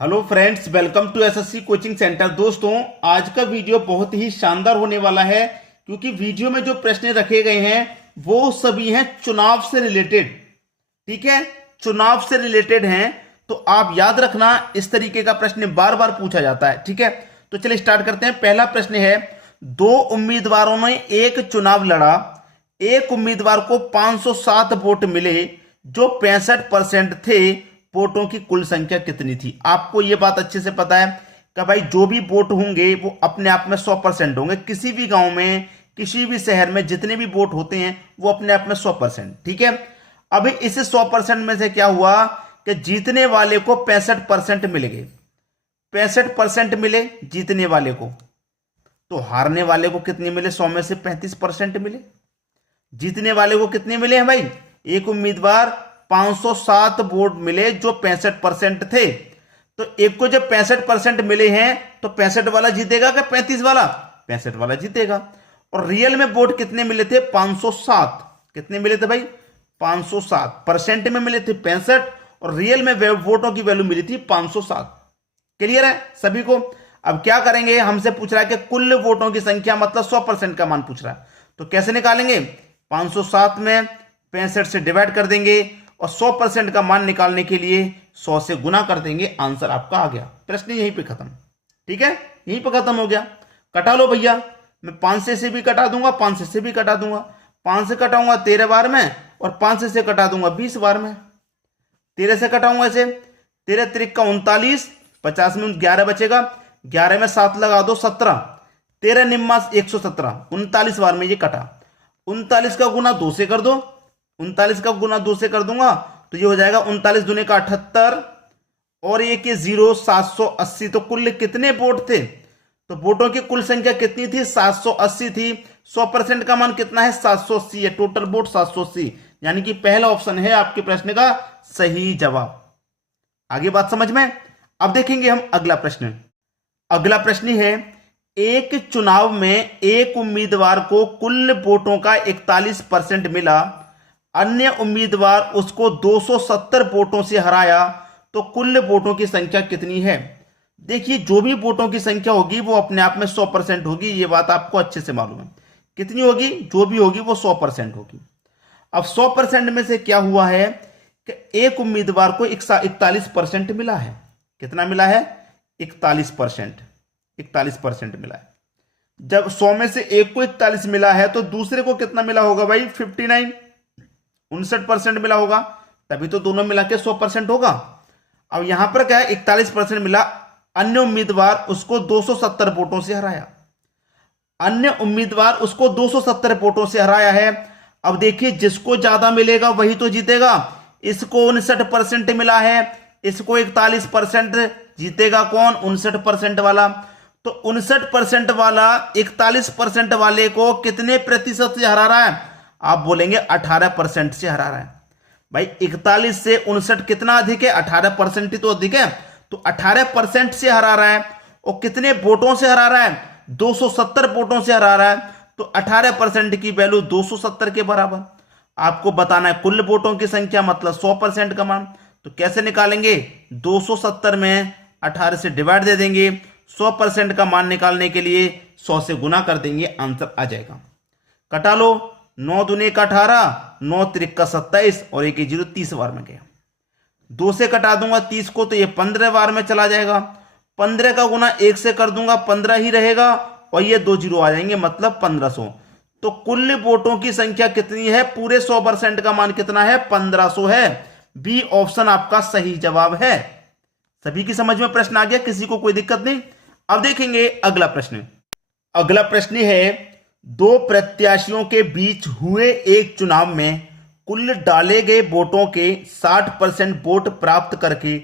Hello friends, welcome to SSC coaching centre. दोस्तों, आज का वीडियो बहुत ही शानदार होने वाला है क्योंकि वीडियो में जो प्रश्न रखे गए हैं वो सभी हैं चुनाव से रिलेटेड। ठीक है, चुनाव से रिलेटेड हैं, तो आप याद रखना इस तरीके का प्रश्न बार बार पूछा जाता है। ठीक है, तो चलिए स्टार्ट करते हैं। पहला प्रश्न है, दो उम्मीदवारों ने एक चुनाव लड़ा, एक उम्मीदवार को 507 वोट मिले, जो 65% थे, वोटों की कुल संख्या कितनी थी? आपको यह बात अच्छे से पता है कि भाई जो भी वोट होंगे वो अपने आप में 100% होंगे। किसी भी गांव में, किसी भी शहर में जितने भी वोट होते हैं वो अपने आप में 100%। ठीक है, अभी इस 100% में से क्या हुआ कि जीतने वाले को 65% मिल गए। 65% मिले जीतने वाले को, तो हारने वाले को कितने मिले? 100 में से 35% मिले। जीतने वाले को कितने मिले हैं भाई? एक उम्मीदवार 507 वोट मिले जो 65% थे। तो एक को जब 65% मिले हैं तो 65 वाला जीतेगा कि 35 वाला? 65 वाला जीतेगा। और रियल में वोट कितने मिले थे? 507। कितने मिले थे भाई? 507। परसेंट में मिले थे 65 और रियल में वोटों की वैल्यू मिली थी 507। क्लियर है सभी को? अब क्या करेंगे, हमसे पूछ रहा है कि कुल वोटों की संख्या मतलब 100% का मान पूछ रहा है, तो कैसे निकालेंगे? 507 में 65 से डिवाइड कर देंगे और 100% का मान निकालने के लिए 100 से गुना कर देंगे। आंसर आपका आ गया। प्रश्न यहीं पे खत्म। ठीक है, यहीं पे खत्म हो गया। कटा लो भैया, मैं 5 से भी कटा दूंगा, 5 से भी कटा दूंगा। 5 से कटाऊंगा 13 बार में और 5 से कटा दूंगा 20 बार में। 13 से कटाऊंगा ऐसे, 13 त्रिक का 39, 50 में 11 बचेगा, 11 में 7 लगा दो 17, 13 निम्मा 117, 39 बार में ये कटा। 39 का गुना 2 से कर दो, 39 का गुना 2 से कर दूंगा तो ये हो जाएगा 39 दूने का 78 और ये के 0 780। तो कुल कितने वोट थे? तो वोटों की कुल संख्या कितनी थी? 780 थी। 100% का मान कितना है? 780 है। टोटल वोट 780, यानी कि पहला ऑप्शन है आपके प्रश्न का सही जवाब। आगे बात समझ में? अब देखेंगे हम अगला प्रश्न। अगला प्रश्न है, एक चुनाव में एक उम्मीदवार को कुल वोटों का 41% मिला, अन्य उम्मीदवार उसको 270 वोटों से हराया, तो कुल वोटों की संख्या कितनी है? देखिए, जो भी वोटों की संख्या होगी वो अपने आप में 100% होगी, ये बात आपको अच्छे से मालूम है। कितनी होगी? जो भी होगी वो 100% होगी। अब 100% में से क्या हुआ है कि एक उम्मीदवार को 41% मिला है। कितना मिला है? 41%। 41% मिला है। जब 100 में से एक को 41 मिला है तो दूसरे को कितना मिला होगा भाई? 59, 59% मिला होगा, तभी तो दोनों मिला के 100% होगा। अब यहां पर क्या है? 41% मिला, अन्य उम्मीदवार उसको 270 वोटों से हराया। अन्य उम्मीदवार उसको 270 वोटों से हराया है। अब देखिए, जिसको ज्यादा मिलेगा वही तो जीतेगा। इसको 59% मिला है, इसको 41%, जीतेगा कौन? 59% वाला। तो 59% वाला 41% वाले को कितने प्रतिशत से हरा रहा है? आप बोलेंगे 18% से हरा रहा है। भाई 41 से 59 कितना अधिक है? 18% ही तो अधिक है। तो 18% से हरा रहा है और कितने वोटों से हरा रहा है? 270 वोटों से हरा रहा है। तो 18% की वैल्यू 270 के बराबर। आपको बताना है कुल वोटों की संख्या मतलब 100% का मान। तो कैसे निकालेंगे? 270 में 18 से डिवाइड दे देंगे, 100% का मान निकालने के लिए 100 से गुना कर देंगे, आंसर आ जाएगा। कटा लो, 9 दूने का 18, 9 त्रिक का 27 और 1 0 30 बार में गया। 2 से कटा दूंगा 30 को तो ये 15 बार में चला जाएगा। 15 का गुना 1 से कर दूंगा, 15 ही रहेगा और ये 2 0 आ जाएंगे, मतलब 1500। तो कुल वोटों की संख्या कितनी है? पूरे 100% का मान कितना है? 1500 है। बी ऑप्शन आपका सही जवाब है। सभी की समझ में प्रश्न आ गया? किसी को कोई दिक्कत नहीं? अब देखेंगे अगला प्रश्न। अगला प्रश्न है, दो प्रत्याशियों के बीच हुए एक चुनाव में कुल डाले गए वोटों के 60% वोट प्राप्त करके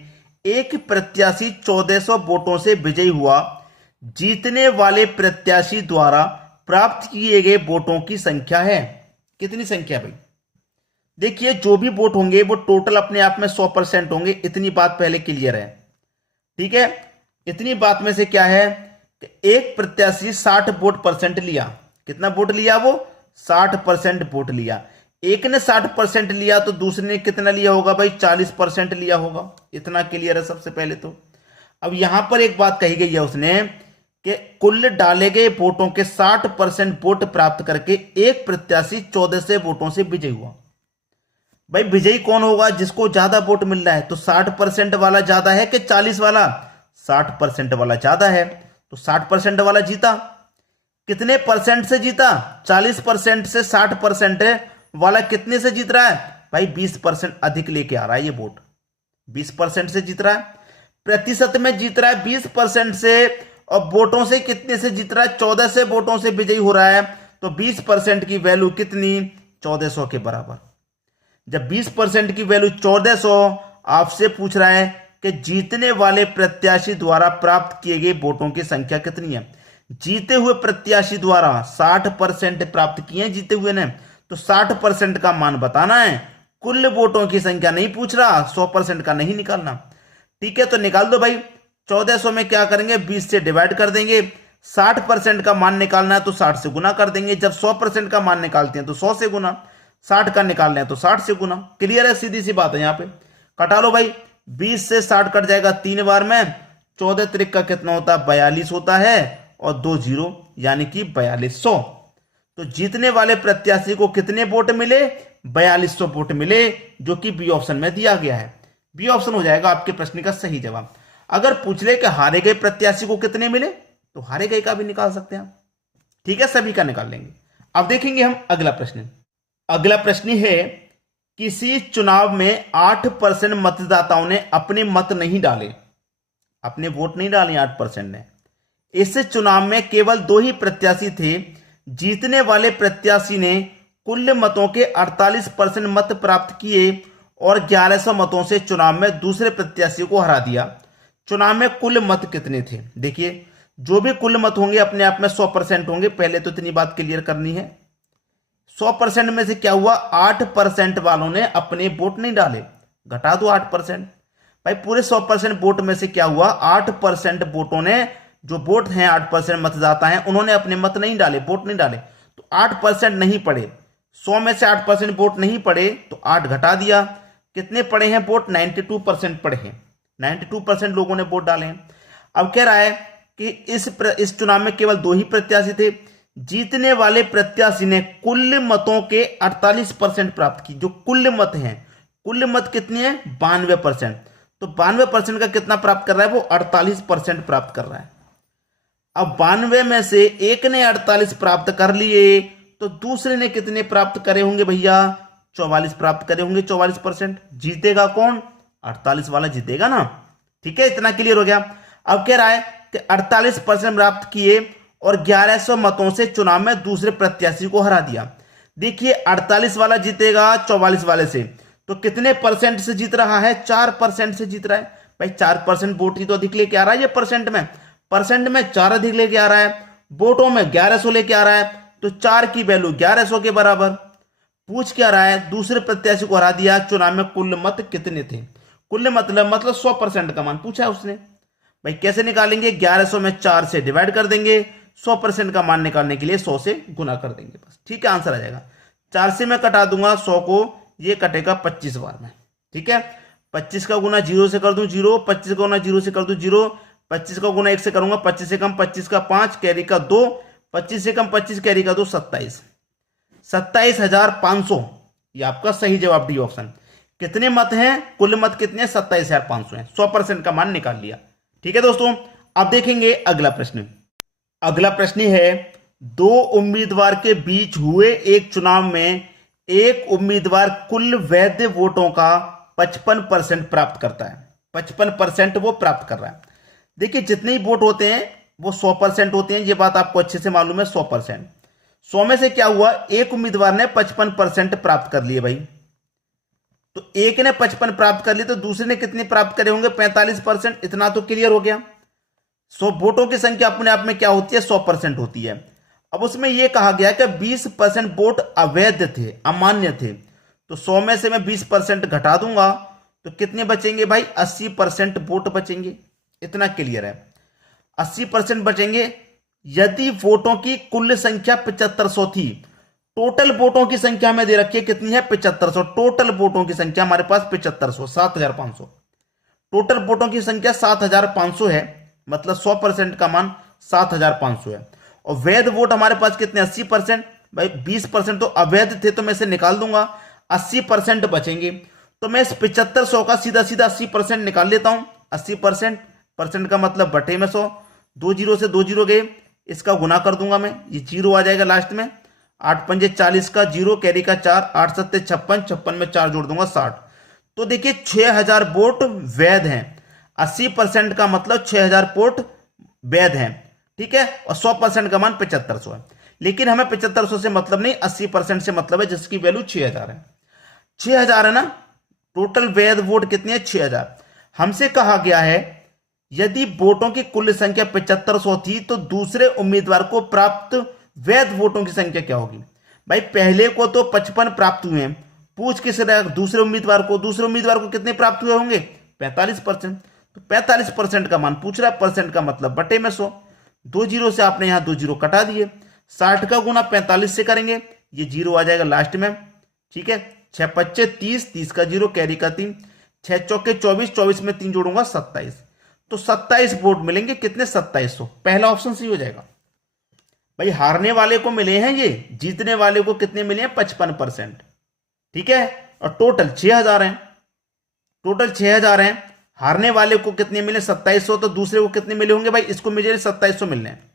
एक प्रत्याशी 1400 वोटों से विजयी हुआ। जीतने वाले प्रत्याशी द्वारा प्राप्त किए गए वोटों की संख्या है। कितनी संख्या भाई? देखिए, जो भी वोट होंगे वो टोटल अपने आप में 100% होंगे। इतनी बात पहले क्लियर है। ठीक है, इतनी बात में से क्या है कि एक प्रत्याशी 60 वोट परसेंट लिया। कितना वोट लिया? वो 60% वोट लिया। एक ने 60% लिया तो दूसरे ने कितना लिया होगा भाई? 40% लिया होगा। इतना क्लियर है सबसे पहले तो। अब यहां पर एक बात कही गई है उसने कि कुल डाले गए वोटों के 60% वोट प्राप्त करके एक प्रत्याशी 1400 वोटों से विजयी हुआ। भाई विजयी कौन होगा? जिसको ज्यादा वोट मिल रहा है। तो 60% वाला ज्यादा है कि 40 वाला? 60% वाला ज्यादा है, तो 60% वाला जीता। कितने परसेंट से जीता? 40% से 60% वाला कितने से जीत रहा है भाई? 20% अधिक लेके आ रहा है ये वोट, 20% से जीत रहा है। प्रतिशत में जीत रहा है 20% से, और वोटों से कितने से जीत रहा है? 1400 वोटों से विजयी हो रहा है। तो 20% की वैल्यू कितनी? 1400 के बराबर। जब 20% की वैल्यू 1400, आपसे पूछ रहा है कि जीतने वाले प्रत्याशी द्वारा प्राप्त किए गए वोटों की संख्या कितनी है। जीते हुए प्रत्याशी द्वारा 60% प्राप्त किए हैं जीते हुए ने, तो 60% का मान बताना है। कुल वोटों की संख्या नहीं पूछ रहा, 100% का नहीं निकालना। ठीक है, तो निकाल दो भाई। 1400 में क्या करेंगे? 20 से डिवाइड कर देंगे। 60% का मान निकालना है तो 60 से गुना कर देंगे। जब 100% का मान निकालते हैं तो 100 से गुना, 60 का निकाल रहे हैं तो 60 से गुना। क्लियर है? सीधी सी बात है। यहां पे कटा लो भाई। 20 से 60 कट जाएगा 3 बार में। 14 त्रिक का कितना होता है? 42 होता है, और 2 जीरो यानी कि 4200। तो जीतने वाले प्रत्याशी को कितने वोट मिले? 4200 वोट मिले, जो कि बी ऑप्शन में दिया गया है। बी ऑप्शन हो जाएगा आपके प्रश्न का सही जवाब। अगर पूछ ले कि हारे गए प्रत्याशी को कितने मिले, तो हारे गए का भी निकाल सकते हैं। ठीक है, सभी का निकाल लेंगे। अब देखेंगे हम अगला प्रश्न। अगला प्रश्न है, किसी चुनाव में 8% मतदाताओं ने अपने मत नहीं डाले, अपने वोट नहीं डाले 8% ने। इस चुनाव में केवल 2 ही प्रत्याशी थे। जीतने वाले प्रत्याशी ने कुल मतों के 48% मत प्राप्त किए और 1100 मतों से चुनाव में दूसरे प्रत्याशी को हरा दिया। चुनाव में कुल मत कितने थे? देखिए, जो भी कुल मत होंगे अपने आप में 100% होंगे। पहले तो इतनी बात क्लियर करनी है। 100% में से क्या हुआ? 8% वालों ने अपने वोट नहीं डाले। घटा दो 8%। भाई पूरे 100% वोट में से क्या हुआ? 8% वोटों ने, जो वोट हैं 8% मतदाता हैं, उन्होंने अपने मत नहीं डाले, वोट नहीं डाले। तो 8% नहीं पड़े। 100 में से 8% वोट नहीं पड़े तो 8 घटा दिया। कितने पड़े हैं वोट? 92% पड़े हैं। 92% लोगों ने वोट डाले हैं। अब कह रहा है कि इस चुनाव में केवल 2 ही प्रत्याशी थे। जीतने वाले प्रत्याशी ने कुल मतों के 48% प्राप्त की। जो कुल मत हैं, कुल मत कितनी है? 92%। तो 92% का कितना प्राप्त कर रहा है वो? 48% प्राप्त कर रहा है। अब 92 में से एक ने 48 प्राप्त कर लिए, तो दूसरे ने कितने प्राप्त करे होंगे भैया? 44 प्राप्त करे होंगे। 44%। जीतेगा कौन? 48 वाला जीतेगा ना। ठीक है, इतना क्लियर हो गया। अब कह रहा है कि 48% प्राप्त किए और 1100 मतों से चुनाव में दूसरे प्रत्याशी को हरा दिया। देखिए, 48 वाला जीतेगा 44 वाले से, तो कितने परसेंट से जीत रहा है? 4% से जीत रहा है। भाई 4% वोट ही तो अधिक लेके आ रहा है ये परसेंट में। परसेंट में 4 अधिक लेके आ रहा है, वोटों में 1100 लेके आ रहा है, तो 4 की वैल्यू 1100 के बराबर। पूछ क्या रहा है? दूसरे प्रत्याशी को हरा दिया। चुनाव में कुल मत कितने थे? कुल मतलब 100% का मान पूछा है उसने। भाई कैसे निकालेंगे? 1100 में 4 से डिवाइड कर देंगे। 100% का मान निकालने के लिए 100 से गुना कर देंगे बस। ठीक है, आंसर आ जाएगा। 4 से मैं कटा दूंगा 100 को, ये कटेगा 25 बार में। ठीक है, 25 का गुना 0 से कर दूं 0, 25 का गुना 0 से कर दूं 0, 25 का गुना 1 से करूंगा 25 से कम, 25 का 5 कैरी का 2, 25 से कम 25 कैरी का 2, 27। 27,500 ये आपका सही जवाब डी ऑप्शन। कितने मत हैं? कुल मत कितने हैं? 27,500 हैं। 100% का मान निकाल लिया। ठीक है दोस्तों, अब देखेंगे अगला प्रश्न। अगला प्रश्न है, 2 उम्मीदवार के बीच हुए एक चुनाव में एक उम्मीदवार कुल वैध वोटों का 55% प्राप्त करता है। 55% वो प्राप्त कर रहा है। देखिए, जितने ही वोट होते हैं वो 100% होते हैं, ये बात आपको अच्छे से मालूम है। 100%, 100 में से क्या हुआ? एक उम्मीदवार ने 55% प्राप्त कर लिए भाई। तो एक ने 55 प्राप्त कर लिए, तो दूसरे ने कितने प्राप्त करे होंगे? 45%। इतना तो क्लियर हो गया। 100 वोटों की संख्या अपने आप में क्या होती है? 100% होती है। अब उसमें यह कहा गया कि 20% वोट अवैध थे, अमान्य थे। तो 100 में से मैं 20% घटा दूंगा तो कितने बचेंगे भाई? 80% वोट बचेंगे। इतना क्लियर है, 80% बचेंगे। यदि वोटों की कुल संख्या 7500 थी, टोटल वोटों की संख्या में दे रखी है कितनी है? 7500। टोटल वोटों की संख्या हमारे पास 7500, 7500। टोटल वोटों की संख्या 7500 है, मतलब 100% का मान 7500 है। और वैध वोट हमारे पास कितने, 80%। भाई 20% तो अवैध थे, तो मैं इसे निकाल दूंगा, 80% बचेंगे। तो मैं इस 7500 का सीधा सीधा 80% निकाल लेता हूं। 80% परसेंट का मतलब बटे में 100, 2 जीरो से 2 जीरो गए, इसका गुना कर दूंगा मैं, ये जीरो आ जाएगा लास्ट में। 8 पंजे 40 का जीरो, कैरी का 4, 8 सत्ते 56, 56 में 4 जोड़ दूंगा 60। तो देखिए 6000 वोट वैध हैं। 80% का मतलब 6000 वोट वैध हैं, ठीक है। और 100% का मान 7500 है। लेकिन हमें 7500 से मतलब नहीं, 80% से मतलब है, जिसकी वैल्यू 6000 है। 6000 है ना, टोटल वैध वोट कितनी है, 6000। हमसे कहा गया है यदि वोटों की कुल संख्या 7500 थी तो दूसरे उम्मीदवार को प्राप्त वैध वोटों की संख्या क्या होगी। भाई पहले को तो 55 प्राप्त हुए हैं, पूछ किस रहा है दूसरे उम्मीदवार को, दूसरे उम्मीदवार को कितने प्राप्त हुए होंगे, 45%। तो 45% का मान पूछ रहा है, परसेंट का मतलब बटे में 100। 2 जीरो से आपने यहां 2 जीरो कटा दिए, 60 का गुना 45 से करेंगे, ये जीरो आ जाएगा लास्ट में, ठीक है। 6 पच्चे 30, 30 का जीरो, कैरी का 3, 6 चौके 24, 24 में 3 जोड़ूंगा 27। तो 27 वोट मिलेंगे, कितने, 2700। पहला ऑप्शन सही हो जाएगा। भाई हारने वाले को मिले हैं ये, जीतने वाले को कितने मिले हैं, 55%, ठीक है। और टोटल 6000 हैं, टोटल 6000 हैं। हारने वाले को कितने मिले, 2700। तो दूसरे को कितने मिले होंगे, भाई इसको मुझे 2700 मिलने हैं,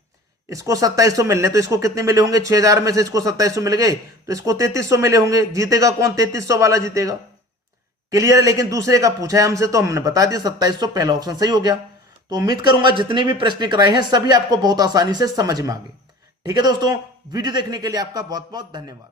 इसको 2700 मिलने, तो इसको कितने मिले होंगे, 6000 में से इसको 2700 मिल गए, तो इसको 3300 मिले होंगे। जीतेगा कौन, 3300 वाला जीतेगा। क्लियर है। लेकिन दूसरे का पूछा है हमसे, तो हमने बता दिया 2700, पहला ऑप्शन सही हो गया। तो उम्मीद करूंगा जितने भी प्रश्न कराए हैं सभी आपको बहुत आसानी से समझ में आ गए। ठीक है दोस्तों, वीडियो देखने के लिए आपका बहुत बहुत धन्यवाद।